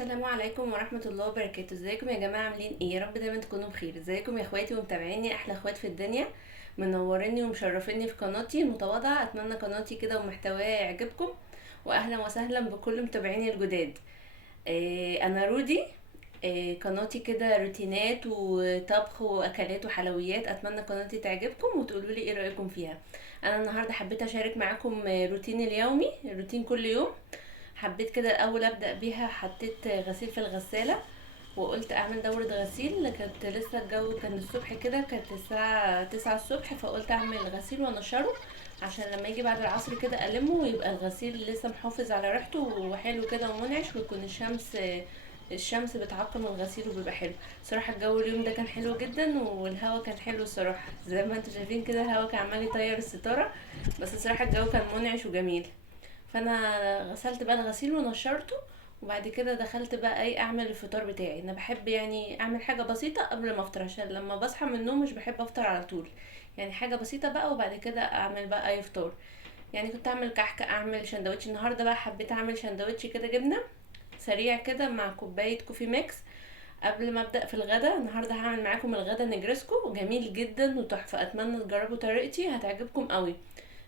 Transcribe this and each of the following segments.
السلام عليكم ورحمة الله وبركاته. ازيكم يا جماعة؟ عاملين ايه؟ يا رب دايما تكونوا بخير. ازيكم يا اخواتي ومتابعيني، احلى اخوات في الدنيا، منوريني ومشرفيني في قناتي المتواضعة. اتمنى قناتي كده ومحتواها يعجبكم، واهلا وسهلا بكل متابعيني الجداد. انا رودي. قناتي كده روتينات وطبخ واكلات وحلويات. اتمنى قناتي تعجبكم وتقولوا لي ايه رايكم فيها. انا النهارده حبيت اشارك معاكم روتيني اليومي، روتين كل يوم. حبيت كده الاول ابدا بيها، حطيت غسيل في الغساله وقلت اعمل دورة غسيل. كانت لسه الجو كان الصبح كده، كانت الساعة 9 الصبح، فقلت اعمل غسيل وانشره عشان لما يجي بعد العصر كده ألمه ويبقى الغسيل لسه محافظ على ريحته وحلو كده ومنعش، ويكون الشمس بتعقم الغسيل وبيبقى حلو. صراحة الجو اليوم ده كان حلو جدا والهوا كان حلو الصراحة، زي ما انتوا شايفين كده الهوا كان عمال يطير الستارة، بس الصراحة الجو كان منعش وجميل. فانا غسلت بقى الغسيل ونشرته، وبعد كده دخلت بقى ايه اعمل الفطار بتاعي. انا بحب يعني اعمل حاجه بسيطه قبل ما افطر، عشان لما بصحى من النوم مش بحب افطر على طول. يعني حاجه بسيطه بقى وبعد كده اعمل بقى اي فطار. يعني كنت اعمل كحك، اعمل شندوتش. النهارده بقى حبيت اعمل شندوتش كده جبنه سريع كده مع كوبايه كوفي ميكس قبل ما ابدا في الغدا. النهارده هعمل معاكم الغدا نجرسكو جميل جدا وتحفه. اتمنى تجربوا طريقتي، هتعجبكم قوي.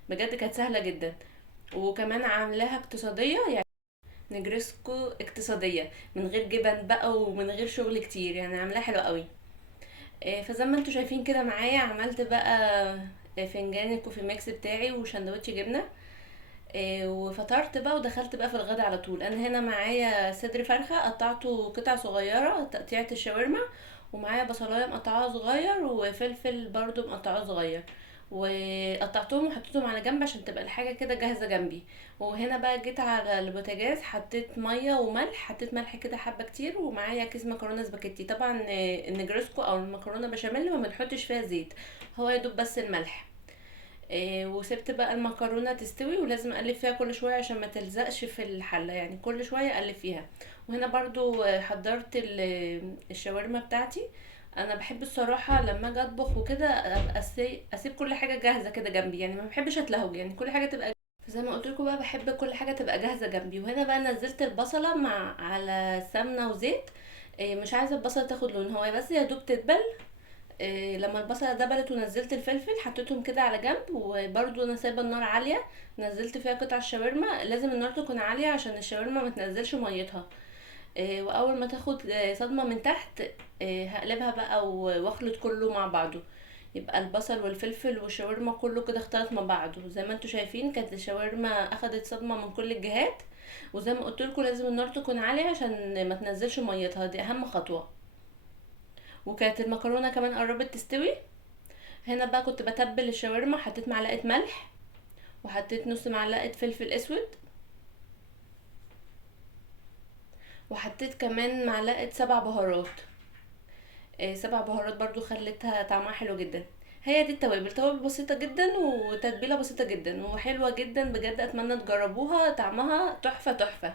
بجد كانت سهله جدا، وكمان عاملاها اقتصاديه، يعني نجرسكو اقتصادية من غير جبن بقى ومن غير شغل كتير، يعني عاملاها حلوة قوي. فزي ما انتوا شايفين كده معايا عملت بقى فنجان الكوفي ميكس بتاعي وشندوتش جبنة. وفطرت بقى ودخلت بقى في الغدا على طول. انا هنا معايا صدر فرخة قطعته قطع صغيرة تقطيعة الشاورما، ومعايا بصلاية مقطعاها صغير وفلفل برضو مقطعاه صغير، وقطعتهم وحطيتهم على جنب عشان تبقى الحاجة كده جاهزة جنبي. وهنا بقى جيت على البوتاجاز، حطيت مية وملح، حطيت ملح كده حبة كتير، ومعايا كيس مكرونة سباكيتي. طبعا النجرسكو او المكرونة بشاميل ما بنحطش فيها زيت، هو يدوب بس الملح. وسبت بقى المكرونه تستوي، ولازم اقلب فيها كل شويه عشان ما تلزقش في الحله، يعني كل شويه اقلب فيها. وهنا برضو حضرت الشاورما بتاعتي. انا بحب الصراحه لما اجي اطبخ وكده ابقى اسيب كل حاجه جاهزه كده جنبي، يعني ما بحبش اتلهوج، يعني كل حاجه تبقى. فزي ما قلت لكم بقى بحب كل حاجه تبقى جاهزه جنبي. وهنا بقى نزلت البصله على سمنه وزيت. مش عايزه البصله تاخد لون، هو بس يا دوب تدبل. لما البصله دبلت ونزلت الفلفل حطيتهم كده على جنب، وبرضو انا سايبه النار عاليه. نزلت فيها قطع الشاورما، لازم النار تكون عاليه عشان الشاورما ما تنزلش ميتها. واول ما تاخد صدمه من تحت، هقلبها بقى واخلط كله مع بعضه، يبقى البصل والفلفل والشاورما كله كده اختلط مع بعضه. زي ما انتوا شايفين كانت الشاورما اخدت صدمه من كل الجهات. وزي ما قلت لكم لازم النار تكون عاليه عشان ما تنزلش ميتها، دي اهم خطوه. وكانت المكرونه كمان قربت تستوي. هنا بقى كنت بتبل الشاورما، حطيت معلقه ملح وحطيت نص معلقه فلفل اسود، وحطيت كمان معلقه 7 بهارات. 7 بهارات برضو خلتها طعمها حلو جدا. هي دي التوابل، توابل بسيطة جدا وتتبيلة بسيطة جدا وحلوة جدا بجد. اتمنى تجربوها، طعمها تحفة تحفة.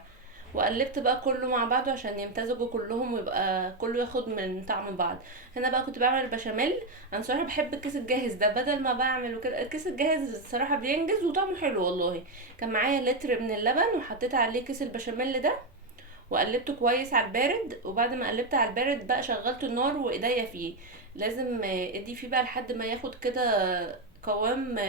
وقلبت بقى كله مع بعضه عشان يمتزجوا كلهم ويبقى كله ياخد من طعم بعض. هنا بقى كنت بعمل البشاميل. انا صراحة بحب الكيس الجاهز ده بدل ما بعمل وكده. الكيس الجاهز الصراحة بينجز وطعمه حلو والله. كان معايا لتر من اللبن وحطيت عليه كيس البشاميل ده، وقلبته كويس على البارد. وبعد ما قلبت على البارد بقى شغلت النار وايديا فيه. لازم ايدي فيه بقى لحد ما ياخد كده قوام،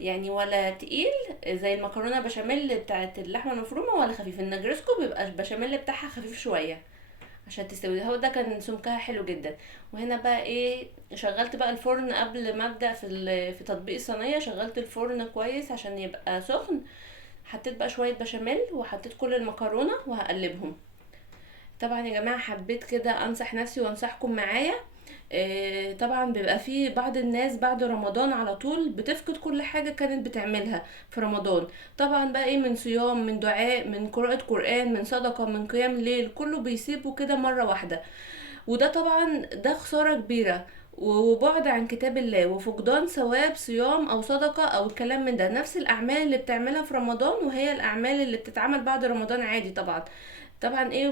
يعني ولا تقيل زي المكرونه بشاميل بتاعت اللحمه المفرومه، ولا خفيف. النجرسكو بيبقى البشاميل بتاعها خفيف شويه عشان تستوي. هو ده كان سمكها حلو جدا. وهنا بقى ايه، شغلت بقى الفرن قبل ما ابدا في تطبيق الصينيه. شغلت الفرن كويس عشان يبقى سخن. حطيت بقى شويه بشاميل وحطيت كل المكرونه وهقلبهم. طبعا يا جماعة حبيت كده انصح نفسي وانصحكم معايا. طبعا بيبقى في بعض الناس بعد رمضان على طول بتفقد كل حاجة كانت بتعملها في رمضان. طبعا بقى ايه، من صيام، من دعاء، من قراءة قرآن، من صدقة، من قيام ليل، كله بيسيبه كده مرة واحدة. وده طبعا ده خسارة كبيرة، وبعد عن كتاب الله وفقدان ثواب صيام او صدقة او الكلام من ده. نفس الاعمال اللي بتعملها في رمضان وهي الاعمال اللي بتتعمل بعد رمضان عادي طبعا. طبعا ايه،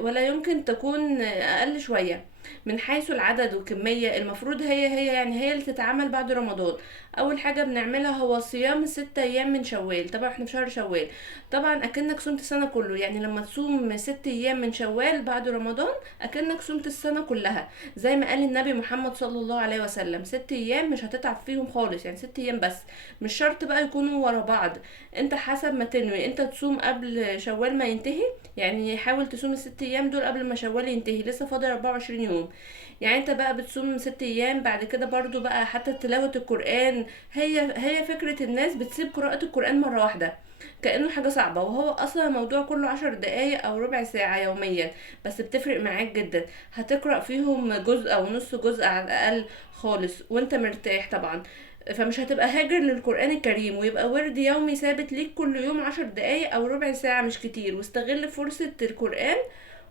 ولا يمكن تكون اقل شوية. من حيث العدد والكمية المفروض هي يعني هي اللي تتعمل بعد رمضان. اول حاجة بنعملها هو صيام ال6 ايام من شوال، طبعا احنا في شهر شوال، طبعا اكنك صمت السنة كله. يعني لما تصوم 6 ايام من شوال بعد رمضان اكنك صمت السنة كلها، زي ما قال النبي محمد صلى الله عليه وسلم، 6 ايام مش هتتعب فيهم خالص، يعني 6 ايام بس. مش شرط بقى يكونوا ورا بعض، انت حسب ما تنوي. انت تصوم قبل شوال ما ينتهي، يعني حاول تصوم ال6 ايام دول قبل ما شوال ينتهي، لسه فاضل 24 يوم. يعني انت بقى بتصوم 6 ايام، بعد كده برضو بقى حتى تلاوة القرآن. هي فكرة الناس بتسيب قراءة القرآن مرة واحدة كأنه حاجة صعبة، وهو اصلا الموضوع كله 10 دقايق او ربع ساعة يوميا، بس بتفرق معاك جدا. هتقرأ فيهم جزء او نص جزء على الاقل خالص وانت مرتاح طبعا. فمش هتبقى هاجر للقرآن الكريم، ويبقى ورد يومي ثابت ليك كل يوم 10 دقايق او ربع ساعة، مش كتير. واستغل فرصة القرآن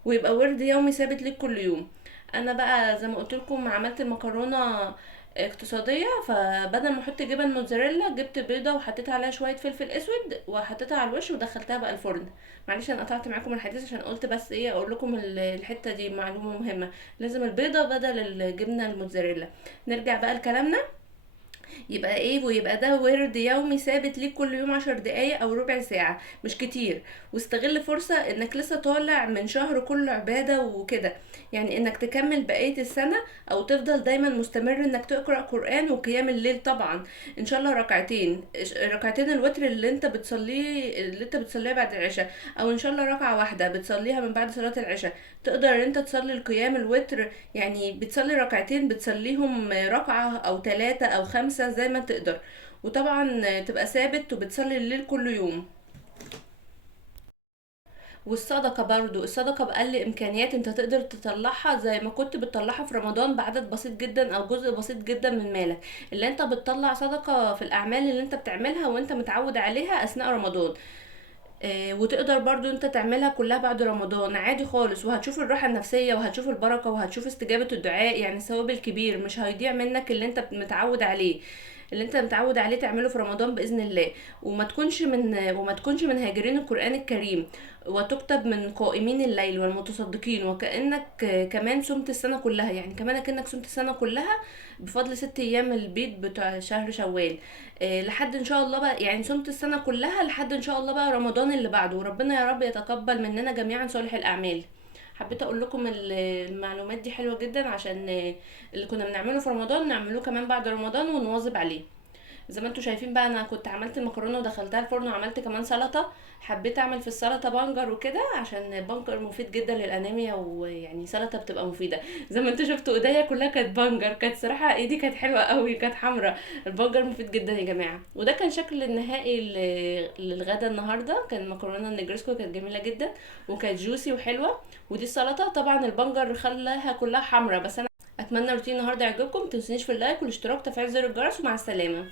ويبقى ورد يومي ثابت ليك كل يوم. انا بقى زي ما قلت لكم عملت المكرونه اقتصاديه، فبدل ما احط جبن موتزاريلا جبت بيضه وحطيت عليها شويه فلفل اسود وحطيتها على الوش ودخلتها بقى الفرن. معلش انا قطعت معاكم الحديث عشان قلت بس ايه اقول لكم الحته دي معلومه مهمه، لازم البيضه بدل الجبنه الموتزاريلا. نرجع بقى لكلامنا. يبقى ايه؟ ويبقى ده ورد يومي ثابت ليك كل يوم 10 دقايق او ربع ساعة، مش كتير. واستغل فرصة انك لسه طالع من شهر كله عبادة وكده، يعني انك تكمل بقية السنة او تفضل دايما مستمر انك تقرأ قرآن. وقيام الليل طبعا ان شاء الله ركعتين، ركعتين الوتر اللي انت بتصليه بعد العشاء، او ان شاء الله ركعة واحدة بتصليها من بعد صلاة العشاء. تقدر انت تصلي القيام الوتر، يعني بتصلي ركعتين بتصليهم ركعة او 3 او 5 زي ما تقدر. وطبعا تبقى ثابت وبتصلي الليل كل يوم. والصدقة برضو، الصدقة بأقل إمكانيات انت تقدر تطلعها زي ما كنت بتطلعها في رمضان بعدد بسيط جدا أو جزء بسيط جدا من مالك. اللي انت بتطلع صدقة في الأعمال اللي انت بتعملها وانت متعود عليها أثناء رمضان. وتقدر برضو انت تعملها كلها بعد رمضان عادي خالص، وهتشوف الراحة النفسية وهتشوف البركة وهتشوف استجابة الدعاء. يعني الثواب الكبير مش هيضيع منك، اللي انت متعود عليه تعمله في رمضان باذن الله. وما تكونش من هاجرين القران الكريم، وتكتب من قائمين الليل والمتصدقين، وكانك كمان صمت السنه كلها، يعني كمان كانك صمت السنه كلها بفضل 6 ايام البيض بتاع شهر شوال. لحد ان شاء الله بقى، يعني صمت السنه كلها لحد ان شاء الله بقى رمضان اللي بعده. وربنا يا رب يتقبل مننا جميعا صالح الاعمال. حبيت اقول لكم المعلومات دي حلوه جدا، عشان اللي كنا بنعمله في رمضان نعمله كمان بعد رمضان ونواظب عليه. زي ما انتوا شايفين بقى، انا كنت عملت المكرونه ودخلتها الفرن وعملت كمان سلطه. حبيت اعمل في السلطه بنجر وكده عشان البنجر مفيد جدا للانيميا، ويعني سلطه بتبقى مفيده. زي ما انتوا شفتوا ايديا كلها كانت بنجر، كانت صراحه ايدي كانت حلوه قوي، كانت حمراء. البنجر مفيد جدا يا جماعه. وده كان شكل النهائي للغدا النهارده. كان المكرونه النجرسكو كانت جميله جدا وكانت جوسي وحلوه. ودي السلطه طبعا البنجر خلاها كلها حمراء. بس انا اتمنى روتين النهارده يعجبكم. متنسونيش في اللايك والاشتراك وتفعيل زر الجرس، ومع السلامه.